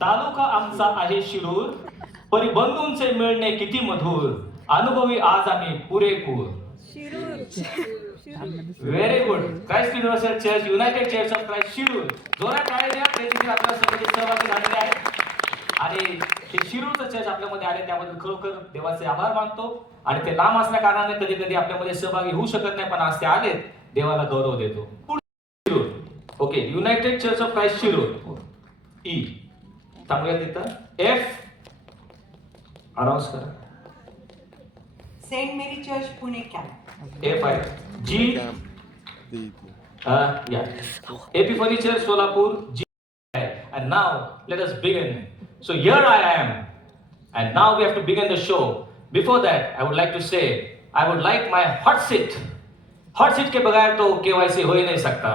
तालुका आमचा आहे शिरूर, परी बंधूंचे मिळणे किती मधुर, अनुभवी आज आम्ही पुरेपूर. Very good. Christ universal church, United church of Christ Shirur. जोरात टाळ्या द्या. ते देखील आपल्या सभेत सहभागी झालेले आहेत आणि ते शिरूरचं चर्च आपल्यामध्ये आले त्याबद्दल खरोखर देवाचे आभार मानतो. आणि ते लांब असल्या कारणाने कधी कधी आपल्यामध्ये सहभागी होऊ शकत नाही, पण आज ते आलेत, देवाला गौरव देतो. Shirur. Okay, united church of Christ Shirur. ई थांबूया तिथं. एफ अनाउन्स करा. Saint Mary church Pune camp. F आहे. जी या एपिफनी चर्च सोलापूर. जी. And now let us begin. So here I am, and now we have to begin the show. Before that, I would like to say, I would like my hot seat. Hot seat के बगैर तो KYC हो ही नहीं सकता.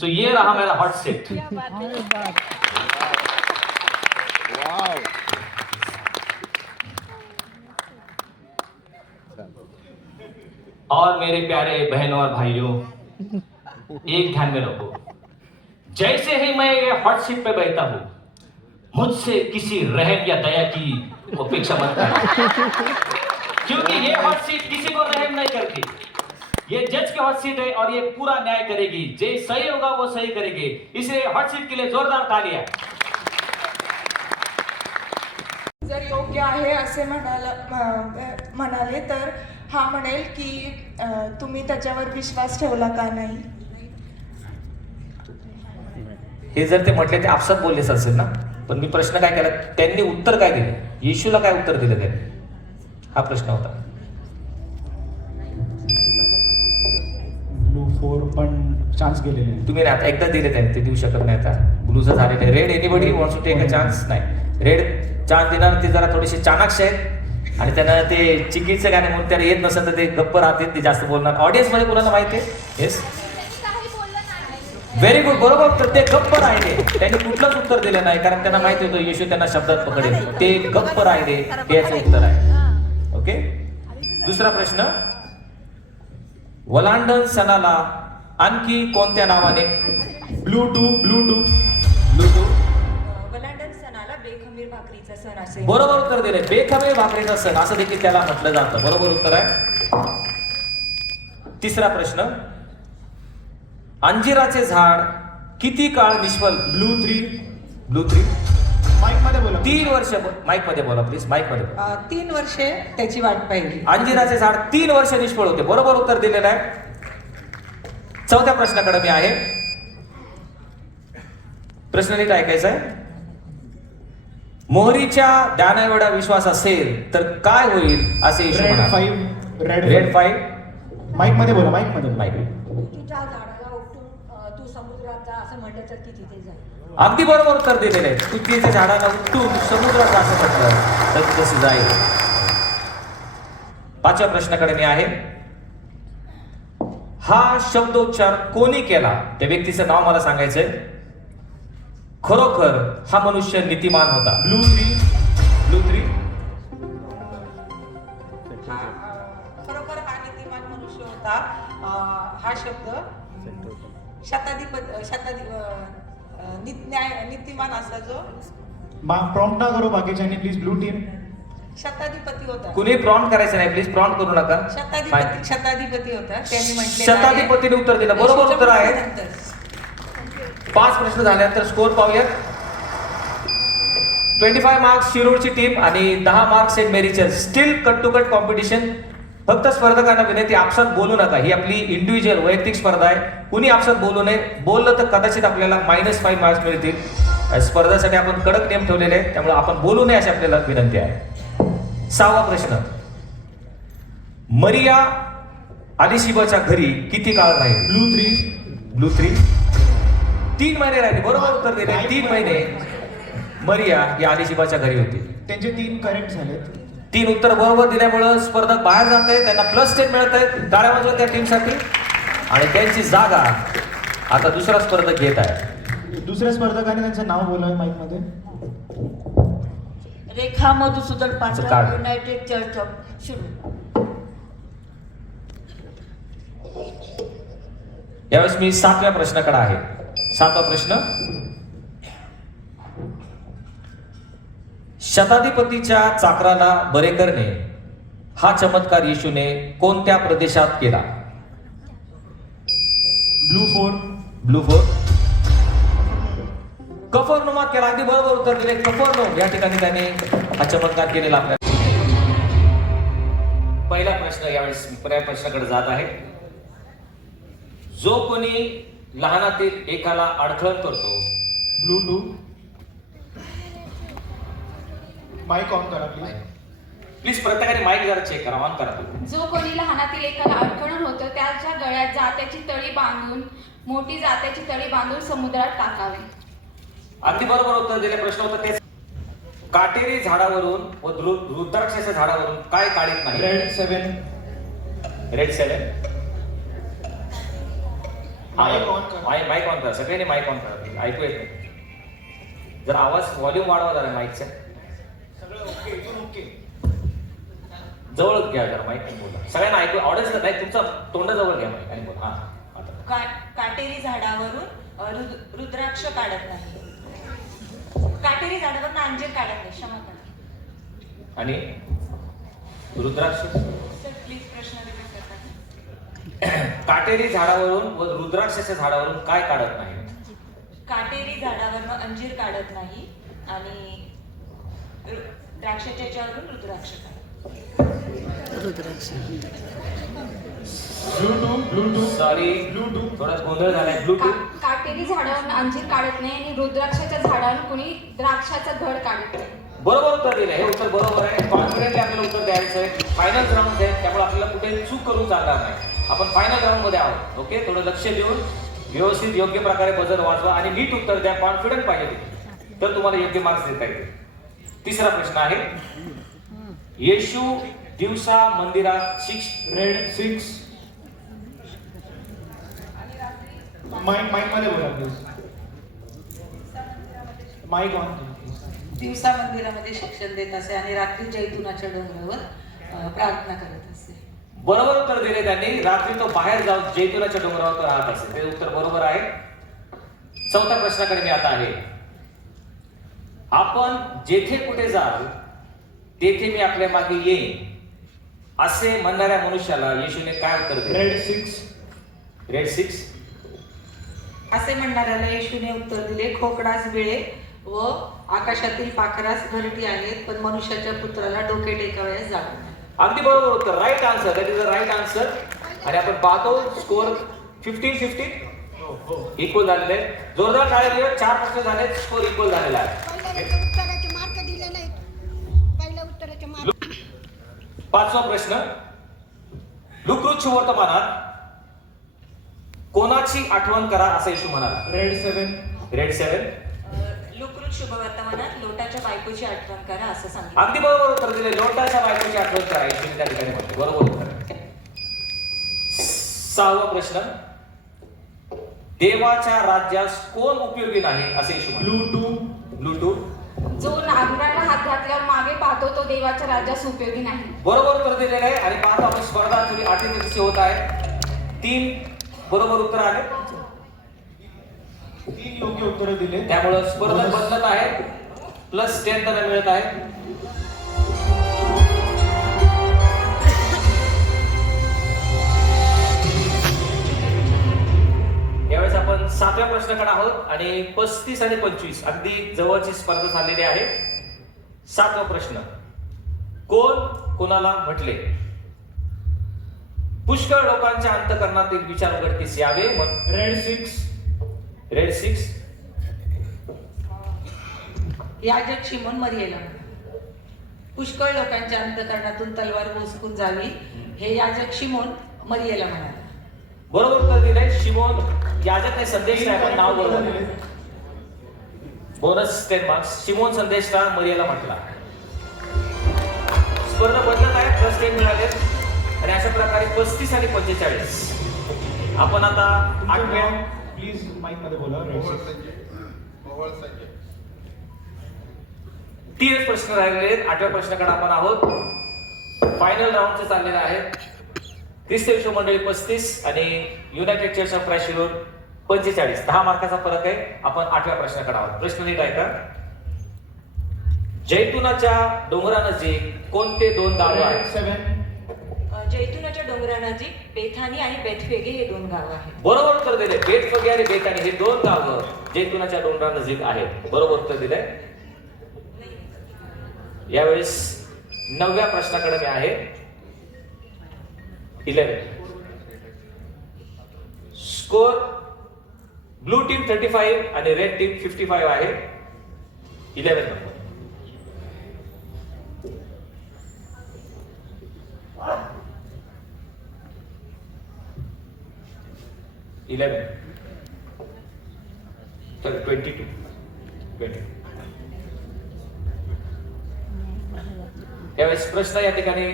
So ये रहा मेरा hot seat. और मेरे प्यारे बहनों और भाइयों, एक ध्यान में रखो, जैसे ही मैं ये हॉट सीट पे बैठा हूं, मुझसे किसी रहम या दया की अपेक्षा मत करना, क्योंकि ये हॉट सीट किसी को रहम नहीं करती. ये जज की हॉट सीट है और ये पूरा न्याय करेगी. जे सही होगा वो सही करेगी. इसलिए हॉट सीट के लिए जोरदार तालियां. जर योग्य आहे असे म्हणाले तर हा म्हणेल की तुम्ही त्याच्यावर विश्वास ठेवला का नाही. हे जर ते म्हटले ते आपसात बोललेच असेल ना, पण मी प्रश्न काय केला, त्यांनी उत्तर काय दिलं, येशूला काय उत्तर दिलं त्यांनी, हा प्रश्न होता. ब्लू 4 पण चान्स गेलेले. तुम्ही आता एकदा दिले त्यांनी, ते देऊ शकत नाही. आता ब्लूचं झालेलं आहे. Red anybody wants to take a chance. नाही, रेड चान्स देणार. ते जरा थोडेसे चाणाक्ष आहेत आणि त्यांना ते चिकीचं गाणे म्हणून त्याला येत नसेल तर ते गप्प राहतील, ते जास्त बोलणार. ऑडियन्स मध्ये कोणाला माहिती आहे? येस, व्हेरी गुड, बरोबर. तर ते गप्प राहिले, त्यांनी कुठलंच उत्तर दिलं नाही, कारण त्यांना माहिती होतं येशू त्यांना शब्दात पकडेल. ते गप्प राहिले, हे याचं उत्तर आहे. ओके. दुसरा प्रश्न, वलांडण सणाला आणखी कोणत्या नावाने? ब्लूटूथ. वलांडण सणाला बेखमीर भाकरीचा सण असे. बरोबर उत्तर दिले. बेखमीर भाकरीचा सण असं देखील त्याला म्हटलं जातं. बरोबर उत्तर आहे. तिसरा प्रश्न, अंजिराचे झाड किती काळ निष्फळ? ब्लू 3. माईक मध्ये बोला. 3 वर्ष. माईक मध्ये बोला प्लीज, माईक मध्ये. 3 वर्षे त्याची वाट पाहिली. अंजिराचे झाड 3 वर्ष निष्फळ होते. बरोबर उत्तर दिलेलं आहे. चौथ्या प्रश्नाकडे मी आहे. प्रश्न नीट ऐकायचा आहे. मोहरीच्या दाण्याएवढा विश्वास असेल तर काय होईल असे येशू रेड म्हणाले. 5. रेड 5. माईक मध्ये बोला. माईक मध्ये. तुझ्या झाडाला उपटून तू समुद्रात जा असं म्हणलं तर ती तिथे जाईल. अगदी बरोबर उत्तर दिलेलं आहे. तुतीच्या झाडाला उपटून समुद्रात असं म्हटलं तर तशी जाईल. पाचव्या प्रश्नाकडे मी आहे. हा शब्दोच्चार कोणी केला? त्या व्यक्तीचं नाव मला सांगायचंय. खरोखर हा मनुष्य नीतिमान होता. ब्लू 3. खरोखर हा नीतिमान मनुष्य होता. हा शब्द नीतिमान असा जो प्रॉम्प्ट ना करो बाकीच्यांनी प्लीज. Blue team. शताधिपती होता. कुणी प्रॉम्प्ट करायचं नाही प्लीज, प्रॉम्प्ट करू नका. शताधिपती होता. त्यांनी म्हटले शताधिपतीने उत्तर दिलं. बरोबर उत्तर आहे. 5 प्रश्न झाल्यानंतर स्कोर पाहूयात. 25 मार्क्स शिरूरची टीम आणि 10 marks Saint Mary church. Still cut to cut competition. फक्त स्पर्धकांना विनंती, आपसात बोलू नका. ही आपली इंडिव्हिज्युअल वैयक्तिक स्पर्धा आहे. कुणी आपसात बोलू नये. बोललं तर कदाचित आपल्याला -5 मार्क्स मिळतील. स्पर्धेसाठी आपण कडक नियम ठेवलेले आहेत, त्यामुळे आपण बोलू नये अशी आपल्याला विनंती आहे. 6वा प्रश्न, मरिया अलिशिबाच्या घरी किती काळ राहील? ब्लू 3. 3 महिने राहिले. बरोबर उत्तर दिले. 3 महिने मरिया ही अलिशिबाच्या घरी होती. त्यांचे 3 करेक्ट झालेत. 3 उत्तर बरोबर दिल्यामुळे स्पर्धक बाहेर जात आहेत. त्यांना +10 मिळत आहेत. टाळ्या वाजवा त्या टीमसाठी. आणि त्यांची जागा आता दुसरा स्पर्धक घेत आहे. दुसऱ्या स्पर्धकाने त्यांचं नाव बोलावं माईक मध्ये. रेखा मधुसूदन कार्ड. पांढरा, युनायटेड चर्च ऑफ शिरूर. यावेळेस मी 7व्या प्रश्नाकडे आहे. 7वा प्रश्न, शताधिपतीच्या चाकराला बरे करणे हा चमत्कार येशूने कोणत्या प्रदेशात केला? ब्लू 4. ब्लू 4. कफरनूमात केला. अगदी बरोबर उत्तर दिले. कफरनूम या ठिकाणी त्याने हा चमत्कार केलेला आपल्या. पहिला प्रश्न यावेळेस पर्याय प्रश्नाकडे जात आहे. जो कोणी लहानातील एकाला अडखळण करतो. ब्लू 2. माईक ऑन करा प्लीज. प्लीज प्रत्येकाने माईक जरा चेक करा, ऑन करा. जो कोणी लहानातील एकाला अडखळण होतं त्याच्या गळ्यात जात्याची तळी बांधून मोठी जात्याची तळी बांधून समुद्रात टाकावे. अगदी बरोबर उत्तर दिले. प्रश्न होता ते काटेरी झाडावरून व रुद्राक्षाच्या झाडावरून काय काढत नाही? रेड 7. रेड 7. माईक ऑन करा. माईक ऑन करा. सगळ्यांनी माईक ऑन करा. ऐकू येत नाही. जर आवाज व्हॉल्यूम वाढवा जरा माईकचा. सगळं ओके, इथून ओके. जवळ घ्या जरा माईक आणि बोला. सगळ्यांना ऐकू ऑडियन्स नाही, तुमचा तोंड जवळ घ्या माईक आणि बोला. हा आता काटेरी झाडावरून रुद्राक्ष काढत नाही. काटेरी झाडावरून अंजीर काढत नाही. क्षमा करा. आणि रुद्राक्ष. सर प्लीज प्रश्न रिपीट करता. काटेरी झाडावरून व रुद्राक्षाच्या झाडावरून काय काढत नाही? काटेरी झाडावरून अंजीर काढत नाही आणि द्राक्षाच्या याच्यावरून रुद्राक्ष काढत. ब्लू 2. Sorry, blue 2. थोडा गोंधळ झालाय. ब्लू 2. काटेरी झाडावरून अंजीर काढत नाही आणि रुद्राक्षाच्या झाडावरून कोणी द्राक्षाचा घड काढत नाही. बरोबर उत्तर दिलं. हे उत्तर बरोबर आहे. कॉन्फिडेंटली आपल्याला उत्तर द्यायचं आहे. फायनल राऊंड आहे, त्यामुळे आपल्याला कुठे चूक करून चालणार नाही. आपण फायनल राऊंड मध्ये आहोत. ओके, थोडं लक्ष देऊन व्यवस्थित योग्य प्रकारे बजर वाजवा आणि नीट उत्तर द्या. कॉन्फिडंट पाहिजे तर तुम्हाला योग्य मार्क्स देता येतील. तिसरा प्रश्न आहे. येशू दिवसा मंदिरात रेड 6. माईक मध्ये बोला प्लीज. माईक ऑन करा प्लीज. दिवसा मंदिरामध्ये शिक्षण देत असे आणि रात्री जैतुनाच्या डोंगरावर प्रार्थना करत असे. बरोबर उत्तर दिले त्यांनी. रात्री तो बाहेर जाऊन जैतुनाच्या डोंगरावर राहत असे. ते उत्तर बरोबर आहे. चौथ्या प्रश्नाकडे मी आता आहे. आपण जेथे कुठे जाल तेथे मी आपल्या मागे येईन असे म्हणणाऱ्या मनुष्याला येशूने काय उत्तर दिले? रेड 6. रेड 6. असे म्हणणाऱ्याला येशूने उत्तर दिले, खोकडास बिळे व आकाशातील पाखरास घरटी आहेत, पण मनुष्याच्या पुत्राला डोके टेकावयास जागा नाही. अगदी बरोबर उत्तर. Right answer. That is the right answer. आणि आपण पाहतो स्कोर 15-15 इक्वल झालेले आहे. जोरदार टाळ्या देऊया. 4 प्रश्न झाले, स्कोर इक्वल झालेला आहे. उत्तराचे मार्क दिले नाहीत. पहिल्या उत्तराचे मार्क. पाचवा प्रश्न. लुकृच्छ वर्तमानात कोणाची आठवण करा असं येशू म्हणाला? रेड 7. रेड 7. लुकृत शुभवर्तमानात लोटाच्या बायकोची आठवण करा असं सांगितलं. अगदी बरोबर उत्तर दिले. लोटाच्या बायकोची आठवण करा येशूने त्या ठिकाणी म्हणते. बरोबर उत्तर. सहावा प्रश्न. देवाच्या राज्यास कोण उपयोगी नाही असे येशू म्हणाले? ब्लू 2. ब्लू 2. जो नांगराला हात घातल्यावर मागे पाहतो तो देवाच्या राज्यास उपयोगी नाही. बरोबर उत्तर दिलेलं आहे. आणि पाहतो आपण स्पर्धा थोडी आठवडीची होत आहे. 3 बरोबर उत्तर आले. 3 योग्य उत्तरं दिले. त्यामुळे स्पर्धा बदलत आहे. प्लस 10 त्यांना मिळत आहे. यावेळेस आपण 7व्या प्रश्नाकडे आहोत आणि 35 आणि 25 अगदी जवळची स्पर्धा झालेली आहे. 7वा प्रश्न. कोण कोणाला म्हटले? पुष्कळ लोकांच्या अंतःकरणातील विचार उघडकीस यावे. रेड 6. रेड 6. याजक शिमोन मरियेला म्हणाला. पुष्कळ लोकांच्या अंतःकरणातून तलवार घुसकून जावी हे याजक शिमोन मरियेला म्हणाला. बरोबर उत्तर दिले. शिमोन याजक हे संदेश आहे, पण नाव बरोबर दिले. Bonus 10 marks. शिमोन संदेश का मरियेला म्हटला. स्पर्धा बदलत आहे. प्लस 10 मिळाले. आणि अशा प्रकारे 35 आणि 45 आपण आता 8व्या. प्लीज माईक मध्ये बोला. रेड 6. 3 प्रश्न राहिलेले आहेत. 8व्या प्रश्नाकडे आपण आहोत. फायनल राऊंडचे चाललेले आहेत. ख्रिस्त विश्व मंडळी 35 आणि United church of Christ Shirur 45. 10 मार्काचा फरक आहे. आपण 8व्या प्रश्नाकडे आहोत. प्रश्न नीट ऐका. जैतुनाच्या डोंगरानजीक कोणते दोन गाव आहेत? 7. जैतुनाच्या डोंगरानजीक बेथानी आणि बेथफेगे हे 2 गावं आहेत. बरोबर उत्तर दिले. बेतफगे आणि बेतानी हे 2 गावं जैतुनाच्या डोंगरानजीक आहेत. बरोबर उत्तर दिले. यावेळेस 9व्या प्रश्नाकडे मी आहे. 11. स्कोर ब्लू टीम 35 आणि रेड टीम 55 आहे. 11 नंबर. तर 22. यावेळेस प्रश्न या ठिकाणी,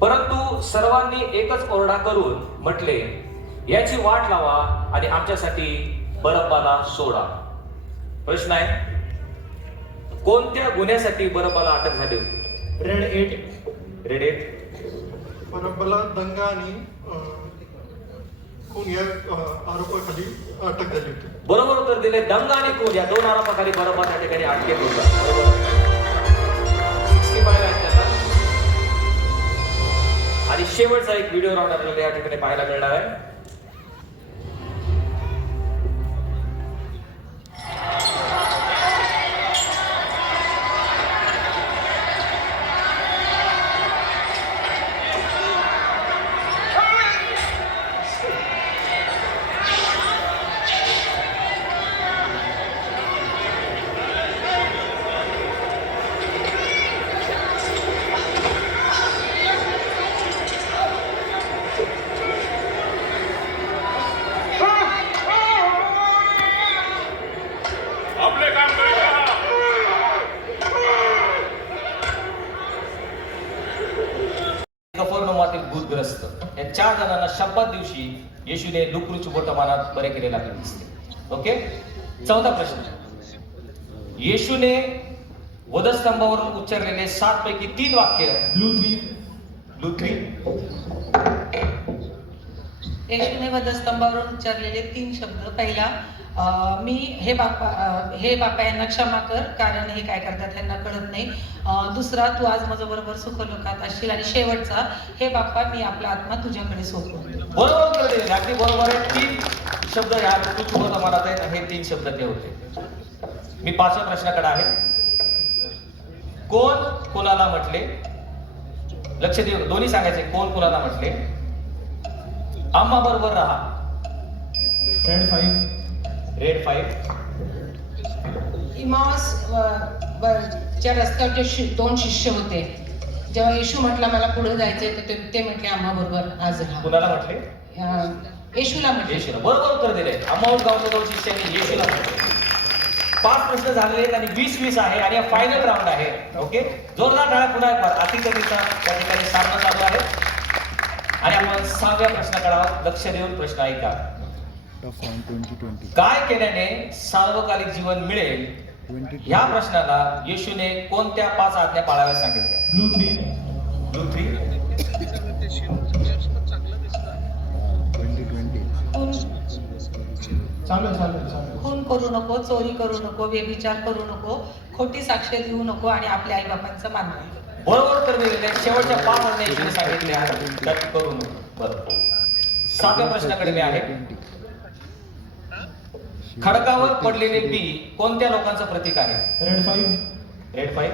परंतु सर्वांनी एकच ओरडा करून म्हटले, याची वाट लावा आणि आमच्यासाठी बरब्बाला सोडा. प्रश्न आहे, कोणत्या गुन्ह्यासाठी बरब्बाला अटक झाली होती? रेड 8. रेड 8. बरब्बाला दंगा आणि खून या आरोपाखाली अटक झाली होती. बरोबर उत्तर दिले. दंगा आणि खून या 2 आरोपाखाली बरब्बा त्या ठिकाणी अटकेत होता. बरोबर. 65 आहे त्याचा. आणि शेवटचा एक व्हिडिओ राऊंड आपल्याला या ठिकाणी पाहायला मिळणार आहे. कफरनौमातील भूतग्रस्त या 4 जणांना शपथ दिवशी येशूने डुकरूच्या बोटमानात बरे केलेले आपल्याला दिसते. ओके. 4था प्रश्न, येशूने वधस्तंभावरून उच्चारलेले 7 पैकी 3 वाक्य. ब्लू 3. ब्लू 3. येशूने वधस्तंभावरून उच्चारलेले 3 शब्द. पहिला, मी हे बापा यांना क्षमा कर, कारण हे काय करतात यांना कळत नाही. दुसरा, तू आज माझ्या बरोबर सुखलोकात असशील. आणि शेवटचा, हे बाप्पा मी आपला आत्मा तुझ्याकडे सोडतो. बरोबर उत्तर दिले. अगदी बरोबर आहे. 3 शब्द या डुकरूच्या बोटमानात आहेत. हे 3 शब्द ते होते. मी 5व्या प्रश्नाकडे आहे. कोण कोणाला म्हटले? लक्ष देऊ, दोन्ही सांगायचे. कोण कोणाला म्हटले, आम्हा बरोबर राहा? रेड 5. रेड 5. इमास च्या रस्त्यावर जे 2 शिष्य होते, जेव्हा येशू म्हटला मला पुढे जायचंय, तर ते म्हटले आम्हा बरोबर आज राहा. कुणाला म्हटले? येशूला म्हटले. येशूला. बरोबर उत्तर दिले. अमाऊंट गावच्या 2 शिष्यांनी येशूला म्हटले. 5 प्रश्न झालेले आहेत आणि 20-20 आहे आणि फायनल राऊंड आहे. ओके. जोरदार टाळ्या पुन्हा एकदा. अतिकमीचा त्या ठिकाणी सामना चालू आहे आणि आपण 6व्या प्रश्नाकडे आहोत. लक्ष देऊन प्रश्न ऐका. काय केल्याने सार्वकालिक जीवन मिळेल? ह्या प्रश्नाला येशूने कोणत्या 5 आज्ञा पाळाव्या सांगितल्या? ब्लू 3. ब्लू 3. खून करू नको, चोरी करू नको, व्यभिचार करू नको, खोटी साक्ष देऊ नको आणि आपल्या आई बापांचं मान राख. बरोबर उत्तर दिलेले. शेवटच्या 5 आज्ञा येशूने सांगितल्या त्यात करू नको. बरोबर. 7व्या प्रश्नाकडे मी आहे. खडकावर पडलेले बी कोणत्या लोकांचं प्रतीक आहे? रेड 5. रेड 5.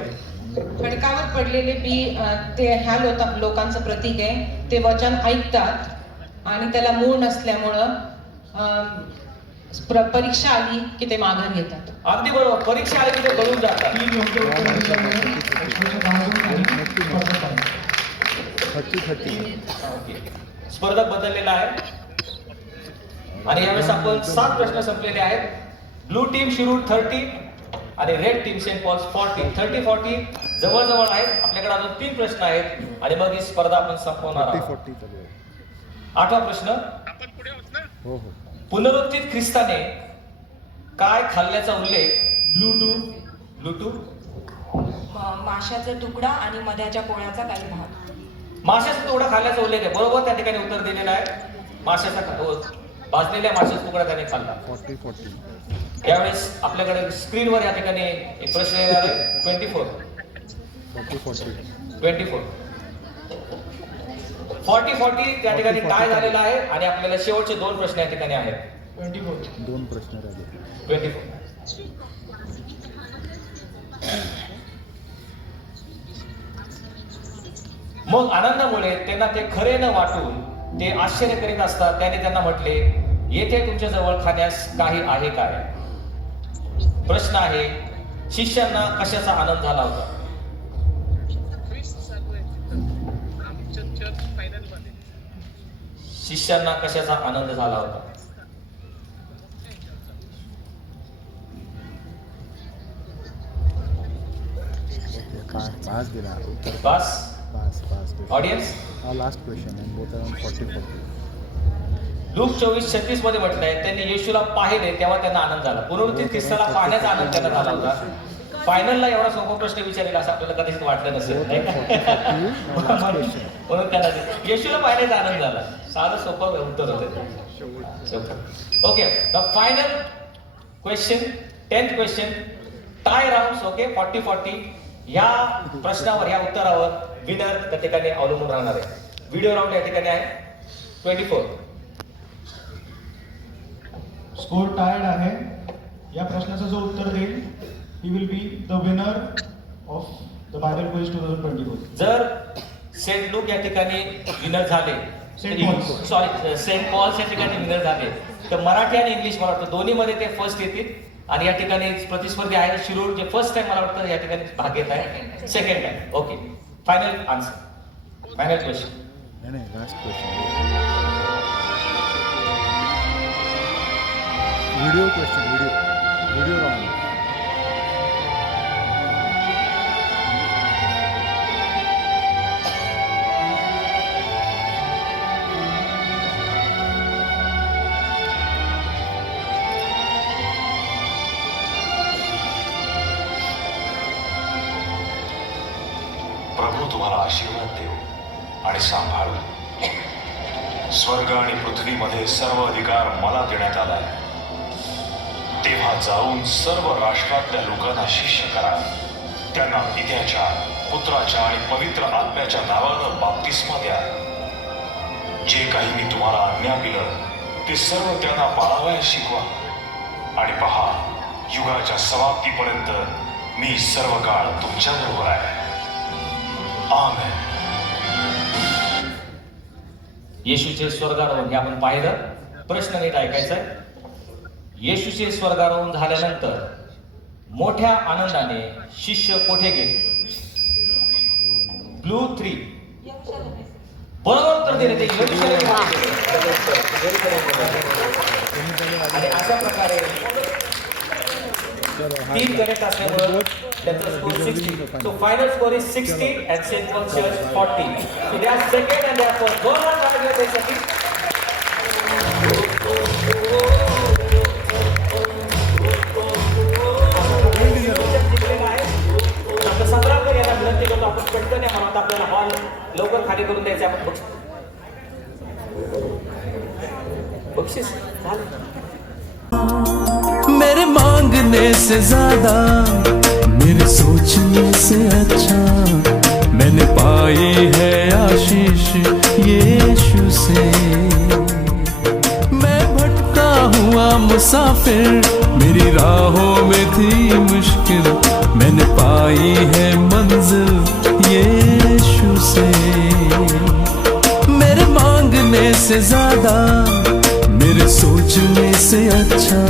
खडकावर पडलेले बी ते ह्या लोकांचं प्रतीक आहे. ते वचन ऐकतात आणि त्याला मूळ नसल्यामुळं परीक्षा आली की ते माघार घेतात. अगदी बरोबर. परीक्षा आली की ते गळून जातात. 3 योग्य उत्तर असल्यामुळे स्पर्धक बदललेला आहे आणि यावेळेस आपण 7 प्रश्न संपलेले आहेत. ब्लू टीम शिरूर 30 आणि रेड टीम सेंट पॉल्स 40. 30-40 जवळजवळ आहेत. आपल्याकडे अजून 3 प्रश्न आहेत आणि मग ही स्पर्धा आपण संपवणार आहोत. 8वा प्रश्न, पुनरुत्थित ख्रिस्ताने काय खाल्ल्याचा उल्लेख? ब्लू 2. ब्लू 2. माशाचा तुकडा आणि मधाच्या पोळ्याचा काही भाग. माशाचा तुकडा खाल्ल्याचा उल्लेख आहे. बरोबर त्या ठिकाणी उत्तर दिलेलं आहे. माशाचा भाजलेल्या माशाचा तुकडा त्याने खाल्ला. यावेळेस आपल्याकडे स्क्रीनवर या ठिकाणी एक प्रश्न येणार आहे 24 40 त्या ठिकाणी काय झालेलं आहे आणि आपल्याला शेवटचे 2 प्रश्न या ठिकाणी आहेत 2 प्रश्न राहिले 24 मग आनंदामुळे त्यांना ते खरे न वाटून ते आश्चर्य करीत असतात. त्याने त्यांना म्हटले, येथे तुमच्या जवळ खाण्यास काही आहे काय? प्रश्न आहे, शिष्यांना कशाचा आनंद झाला होता? शिष्यांना कशाचा आनंद झाला होता? पास दिला उत्तर बस pass audience. Last question and both are on 40. Look 24:36 मध्ये म्हटलंय, त्यांनी येशूला पाहिले तेव्हा त्यांना आनंद झाला. पुनरुत्थित ख्रिस्ताला पाहण्याचा आनंद त्यांना झाला होता. फायनलला एवढा सोपा प्रश्न विचारेल असं आपल्याला कधीच वाटलं नसेल, नाही का? म्हणून त्यांना येशूला पाहण्याचा आनंद झाला. साधं सोपं उत्तर होतं. Okay, the final question, 10th question, tie rounds. Okay, 40-40 या प्रश्नावर, या उत्तरावर विनर त्या ठिकाणी अवलंबून राहणार आहे. व्हिडिओ राऊंड या ठिकाणी आहे 24. स्कोर टायर्ड आहे. या प्रश्नाचं जो उत्तर देईल he will be the winner of the Bible quiz 2024. जर सेंट लूक या ठिकाणी विनर झाले, सेंट पॉल्स या ठिकाणी विनर झाले, तर मराठी आणि इंग्लिश मला वाटतं दोन्ही मध्ये ते फर्स्ट येतील. आणि या ठिकाणी प्रतिस्पर्धी आहे शिरूर, जे फर्स्ट टाइम मला वाटतं या ठिकाणी भाग घेत आहे, second time. Okay, final answer, final question. नाही last question, video question, video round. प्रभू तुम्हाला आशीर्वाद देव आणि सांभाळू. स्वर्ग आणि पृथ्वीमध्ये सर्व अधिकार मला देण्यात आलाय. तेव्हा जाऊन सर्व राष्ट्रातल्या लोकांना शिष्य करा. त्यांना पित्याच्या, पुत्राच्या आणि पवित्र आत्म्याच्या नावानं बाप्तिस्मा द्या. जे काही मी तुम्हाला आज्ञा दिलं ते सर्व त्यांना पाळावयास शिकवा. आणि पहा, युगाच्या समाप्तीपर्यंत मी सर्व काळ तुमच्याबरोबर आहे. आमेन. येशूचे स्वर्गारोहण हे आपण पाहिलं. प्रश्न नीट ऐकायचा आहे. येशूचे स्वर्गारोहण झाल्यानंतर मोठ्या आनंदाने शिष्य कोठे गेले? ब्लू 3 बरोबर उत्तर दिले, ते यरूशलेममध्ये गेले. आणि अशा प्रकारे 3 कनेक्ट असल्यामुळे त्याचा score 60. So final score is 60 and St. Paul's Church 40. So they are second and they are first. Goal on target त्यासाठी. आपलं 17 कडे याला विनंती करतो, आपण पटकन या म्हणून आपल्याला हॉल लवकर खाली करून द्यायचे. आपण बक्षीस झालं. मेरे मांगने से ज्यादा, मेरे सोचने से अच्छा, मैंने पाई है आशीष यीशु से. मैं भटका हुआ मुसाफिर, मेरी राहों में थी मुश्किल, मैंने पाई है मंजिल यीशु से. मेरे मांगने से ज्यादा, मेरे सोचने से अच्छा,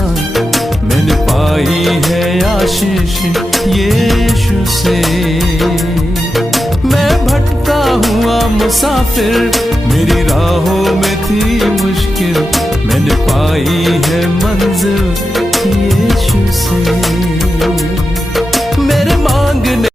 मैंने पाई है आशीष यीशु से. मैं भटका हुआ मुसाफिर, मेरी राहों में थी